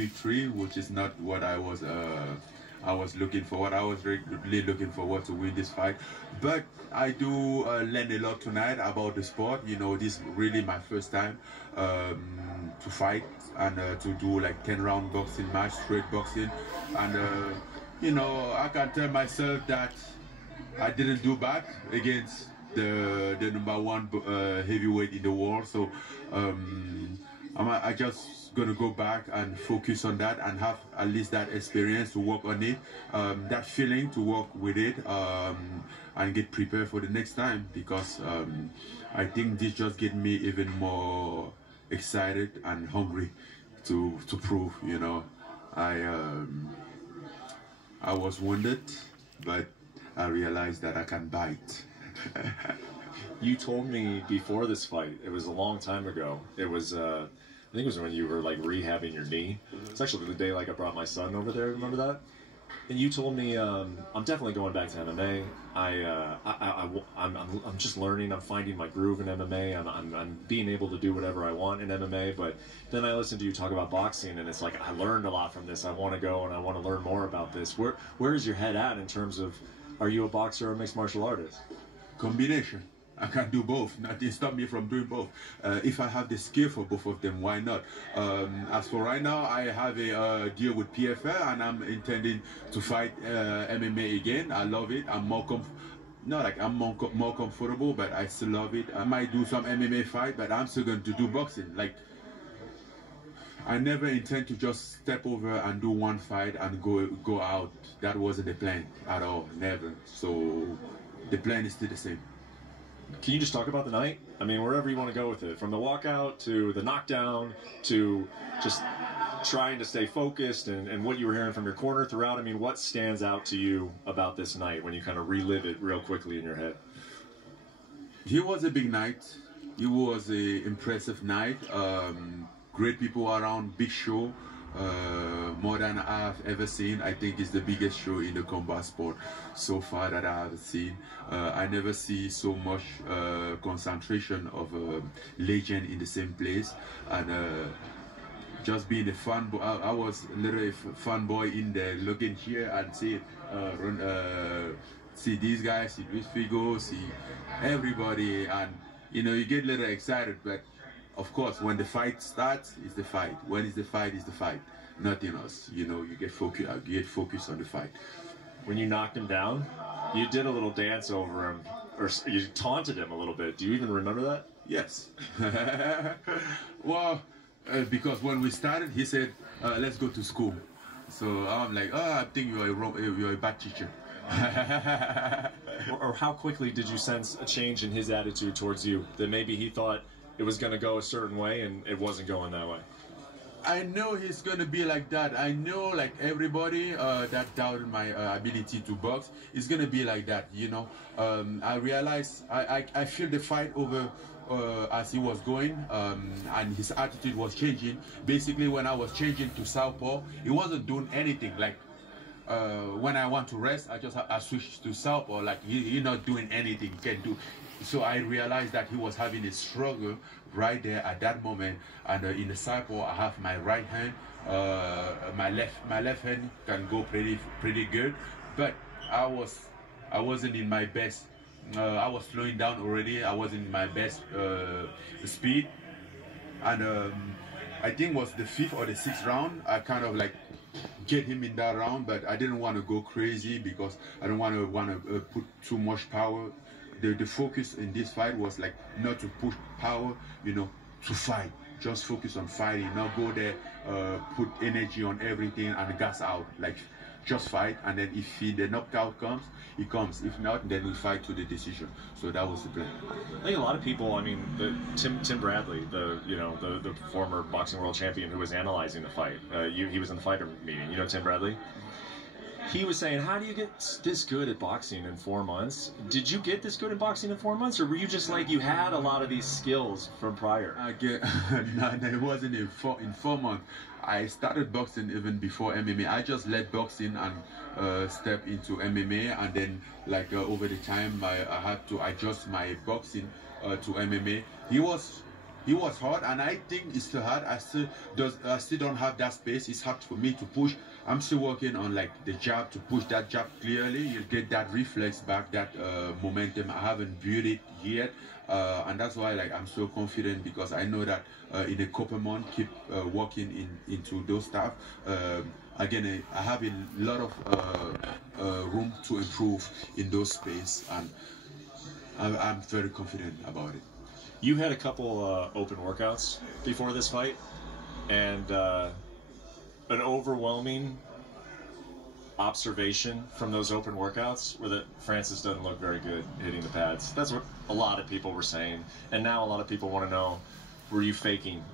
victory, which is not what I was looking for. What I was really looking for was to win this fight. But I do learn a lot tonight about the sport. You know, this is really my first time to fight and to do like 10-round boxing match, straight boxing. And you know, I can tell myself that I didn't do bad against the #1 heavyweight in the world. So I just gonna go back and focus on that and have at least that experience to work on it, that feeling to work with it, and get prepared for the next time, because I think this just get me even more excited and hungry to prove, you know. I was wounded, but I realized that I can bite. You told me before this fight, it was a long time ago, it was I think it was when you were like rehabbing your knee. It's actually the day like I brought my son over there, remember that? And you told me, I'm definitely going back to MMA. I'm just learning. I'm finding my groove in MMA. I'm being able to do whatever I want in MMA. But then I listened to you talk about boxing, and it's like I learned a lot from this. I want to go and I want to learn more about this. Where is your head at in terms of, are you a boxer or a mixed martial artist? Combination. I can do both. Nothing stop me from doing both. If I have the skill for both of them, why not? As for right now, I have a deal with PFL, and I'm intending to fight MMA again. I love it. I'm more more comfortable, but I still love it. I might do some MMA fight, but I'm still going to do boxing. Like, I never intend to just step over and do one fight and go out. That wasn't the plan at all. Never. So the plan is still the same. Can you just talk about the night? I mean, wherever you want to go with it, from the walkout to the knockdown to just trying to stay focused, and what you were hearing from your corner throughout. I mean, what stands out to you about this night when you kind of relive it real quickly in your head? It was a big night. It was an impressive night. Great people around, big show. More than I've ever seen. I think it's the biggest show in the combat sport so far that I have seen. I never see so much concentration of legend in the same place, and just being a fan boy. I was literally a fan boy in there, looking here and see these guys, see Luis Figo, see everybody, and you know, you get a little excited. But of course, when the fight starts, it's the fight. When it's the fight, it's the fight. Nothing else. You know, you get focused on the fight. When you knocked him down, you did a little dance over him, or you taunted him a little bit. Do you even remember that? Yes. Well, because when we started, he said, let's go to school. So I'm like, oh, I think you're a bad teacher. or how quickly did you sense a change in his attitude towards you, that maybe he thought it was going to go a certain way and it wasn't going that way? I know he's going to be like that. I know, like everybody that doubted my ability to box is going to be like that, you know. I realized, I feel the fight over as he was going, and his attitude was changing. Basically, when I was changing to southpaw, he wasn't doing anything. Like, when I want to rest, I switch to southpaw. Like, he's not doing anything. He can't do. So I realized that he was having a struggle right there at that moment. And in the southpaw, I have my right hand. My left hand can go pretty good, but I wasn't in my best. I was slowing down already. I wasn't in my best speed, and I think it was the 5th or the 6th round. I kind of like get him in that round, but I didn't want to go crazy because I don't want to put too much power. The focus in this fight was like not to push power, you know, to fight. Just focus on fighting, not go there, put energy on everything and gas out. Like, just fight, and then if the knockout comes, it comes. If not, then we fight to the decision. So that was the plan. I think a lot of people, I mean, Tim Bradley, the former boxing world champion who was analyzing the fight, he was in the fighter meeting. You know Tim Bradley? He was saying, how do you get this good at boxing in 4 months? Did you get this good at boxing in 4 months, or were you just like, you had a lot of these skills from prior? No, it wasn't in 4 months. I started boxing even before MMA. I just let boxing and step into MMA, and then like over the time I had to adjust my boxing to MMA. He was He was hard, and I think it's still hard. I still don't have that space. It's hard for me to push. I'm still working on like the jab, to push that jab clearly. You'll get that reflex back, that momentum. I haven't built it yet, and that's why like I'm so confident, because I know that in a couple months, keep working into those stuff. Again, I have a lot of room to improve in those space, and I'm very confident about it. You had a couple open workouts before this fight, and an overwhelming observation from those open workouts were that Francis doesn't look very good hitting the pads. That's what a lot of people were saying, and now a lot of people want to know, were you faking?